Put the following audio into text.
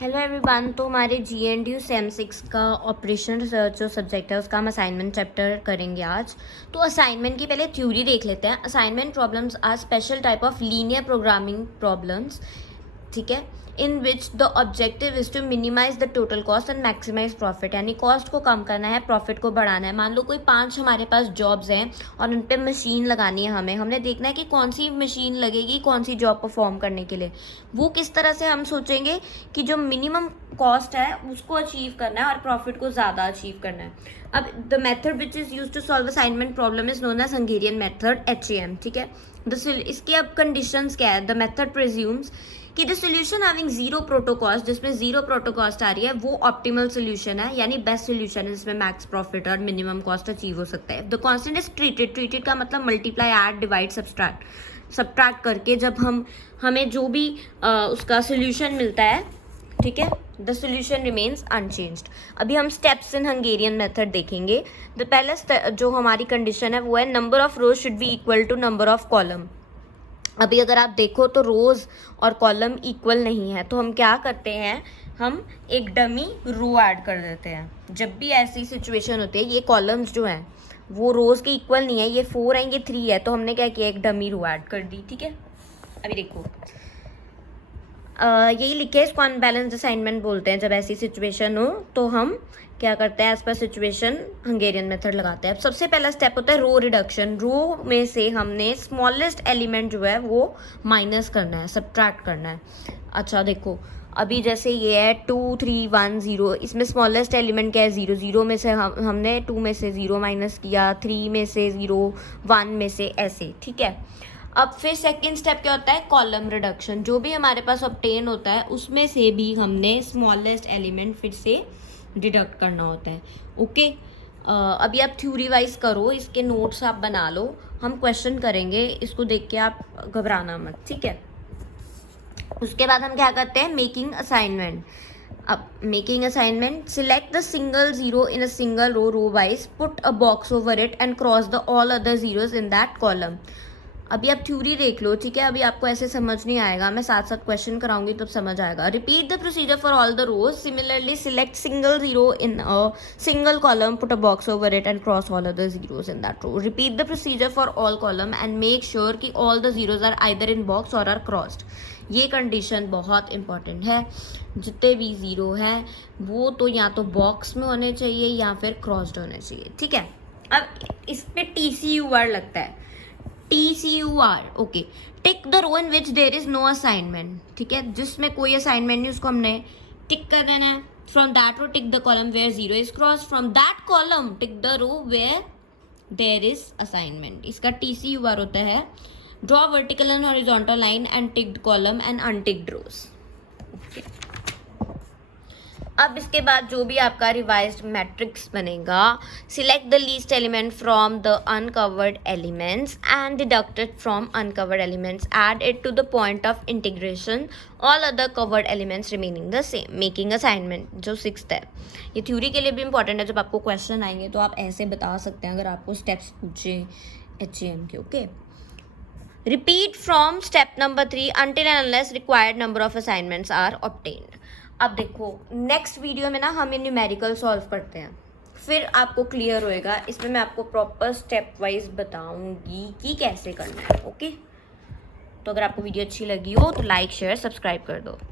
Hello everyone. तो हमारे GNDU same 6 का ऑपरेशन रिसर्च जो सब्जेक्ट है उसका हम असाइनमेंट चैप्टर करेंगे आज। तो असाइनमेंट की पहले थ्योरी देख लेते हैं। Assignment problems are special type of linear programming problems, ठीक है, in which the objective is to minimise the total cost and maximise profit. यानी कॉस्ट को कम करना है, प्रॉफिट को बढ़ाना है। मान लो कोई 5 हमारे पास जॉब्स हैं और उन पर मशीन लगानी है, हमने देखना है कि कौन सी मशीन लगेगी कौन सी जॉब परफॉर्म करने के लिए। वो किस तरह से हम सोचेंगे कि जो मिनिमम कॉस्ट है उसको अचीव करना है और प्रॉफिट को ज़्यादा अचीव करना है। अब the method which is use to solve assignment problem is known as Hungarian method, HAM, ठीक है। इसकी अब कंडीशंस क्या है? द मेथड प्रिज्यूम्स कि द सोल्यूशन हैविंग जीरो प्रोटोकॉस्ट, जिसमें जीरो प्रोटोकॉस्ट आ रही है, वो ऑप्टिमल सोल्यूशन है, यानी बेस्ट सोल्यूशन है जिसमें मैक्स प्रॉफिट और मिनिमम कॉस्ट अचीव हो सकता है। द कॉन्स्टेंट इज ट्रीटेड का मतलब मल्टीप्लाई, ऐड, डिवाइड, सब्ट्रैक्ट करके जब हमें जो भी उसका सोल्यूशन मिलता है, ठीक है, द सोल्यूशन रिमेन्स अनचेंज्ड। अभी हम स्टेप्स इन हंगेरियन मेथड देखेंगे। द पहला जो हमारी कंडीशन है वो है number of rows should be equal to number of column. अभी अगर आप देखो तो रोज़ और कॉलम इक्वल नहीं है, तो हम क्या करते हैं, हम एक डमी रो ऐड कर देते हैं। जब भी ऐसी सिचुएशन होती है, ये कॉलम्स जो हैं वो रोज़ के इक्वल नहीं है, ये 4 है ये 3 है, तो हमने क्या किया, एक डमी रो ऐड कर दी, ठीक है। अभी देखो यही लिखे, इसको अनबैलेंस्ड असाइनमेंट बोलते हैं। जब ऐसी सिचुएशन हो तो हम क्या करते हैं, as per situation Hungarian method लगाते हैं। अब सबसे पहला स्टेप होता है रो रिडक्शन। रो में से हमने स्मॉलेस्ट एलिमेंट जो है वो माइनस करना है, सब्ट्रैक्ट करना है। अच्छा देखो, अभी जैसे ये है 2 3 1 0, इसमें स्मॉलेस्ट एलिमेंट क्या है, 0। 0 में से हमने 2 में से 0 माइनस किया, 3 में से 0, 1 में से, ऐसे, ठीक है। अब फिर सेकेंड स्टेप क्या होता है, कॉलम रिडक्शन। जो भी हमारे पास ऑब्टेन होता है उसमें से भी हमने स्मॉलेस्ट एलिमेंट फिर से डिडक्ट करना होता है, ओके। अभी आप थ्योरी वाइज करो, इसके नोट्स आप बना लो, हम क्वेश्चन करेंगे, इसको देख के आप घबराना मत, ठीक है। उसके बाद हम क्या करते हैं, मेकिंग असाइनमेंट। अब making assignment, select the single zero in a single row wise, put a box over it and cross the all other zeros in that column. अभी आप थ्योरी देख लो, ठीक है। अभी आपको ऐसे समझ नहीं आएगा, मैं साथ साथ क्वेश्चन कराऊंगी तब समझ आएगा। Repeat the procedure for all the rows, similarly select single zero in a single column, put a box over it and cross all other zeros in that row. Repeat the procedure for all column and make sure कि all the zeros are either in box or are crossed. ये condition बहुत important है। जितने भी zero हैं वो तो या तो बॉक्स में होने चाहिए या फिर क्रॉस्ड होने चाहिए, ठीक है। अब इस पे TCUR लगता है, TCUR, okay. Tick the row in which there is no assignment, ठीक है, जिसमें कोई असाइनमेंट नहीं उसको हमने टिक कर देना है। From that row tick the column where zero is cross, from that column tick the row where there is assignment. इसका TCUR होता है draw vertical and horizontal line and ticked column and unticked rows, okay. अब इसके बाद जो भी आपका revised matrix बनेगा, select the least element from the uncovered elements and deducted from uncovered elements, add it to the point of integration, all other covered elements remaining the same. Making assignment जो 6th है, ये theory के लिए भी important है। जब आपको question आएंगे तो आप ऐसे बता सकते हैं अगर आपको स्टेप्स पूछे HAM के, okay. Repeat from step number 3 until and unless required number of assignments are obtained। अब देखो नेक्स्ट वीडियो में ना हम ये न्यूमेरिकल सॉल्व करते हैं, फिर आपको क्लियर होएगा। इसमें मैं आपको प्रॉपर स्टेप वाइज बताऊंगी कि कैसे करना है, ओके। तो अगर आपको वीडियो अच्छी लगी हो तो लाइक शेयर सब्सक्राइब कर दो।